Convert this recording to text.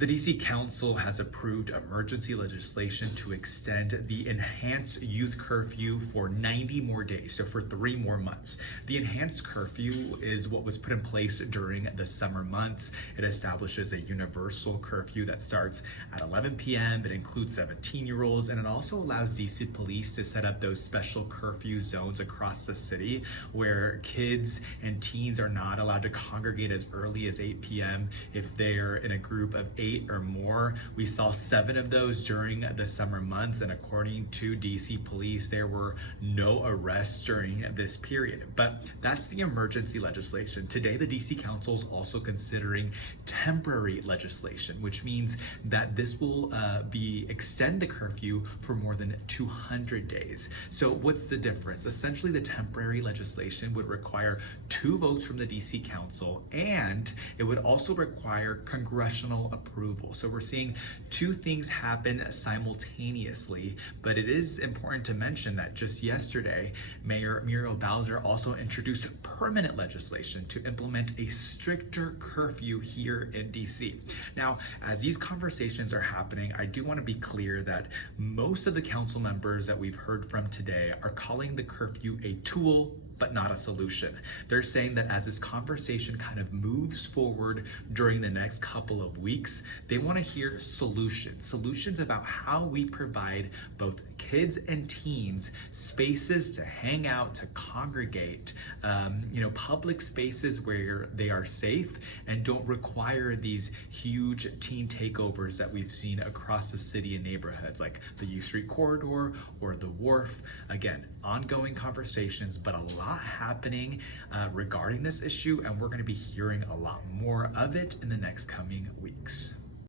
The DC Council has approved emergency legislation to extend the enhanced youth curfew for 90 more days, so for 3 more months. The enhanced curfew is what was put in place during the summer months. It establishes a universal curfew that starts at 11 p.m. It includes 17-year-olds, and it also allows DC police to set up those special curfew zones across the city where kids and teens are not allowed to congregate as early as 8 p.m. if they're in a group of 8 or more. We saw 7 of those during the summer months, and according to DC police, there were no arrests during this period. But that's the emergency legislation. Today, the DC Council is also considering temporary legislation, which means that this will extend the curfew for more than 200 days. So what's the difference? Essentially, the temporary legislation would require 2 votes from the DC Council, and it would also require congressional approval. So we're seeing 2 things happen simultaneously, but it is important to mention that just yesterday, Mayor Muriel Bowser also introduced permanent legislation to implement a stricter curfew here in DC. Now, as these conversations are happening, I do want to be clear that most of the council members that we've heard from today are calling the curfew a tool, but not a solution. They're saying that as this conversation kind of moves forward during the next couple of weeks, they want to hear solutions about how we provide both kids and teens spaces to hang out, to congregate, public spaces where they are safe and don't require these huge teen takeovers that we've seen across the city and neighborhoods like the U Street corridor or the Wharf. Again, ongoing conversations, but a lot happening regarding this issue, and we're going to be hearing a lot more of it in the next coming weeks.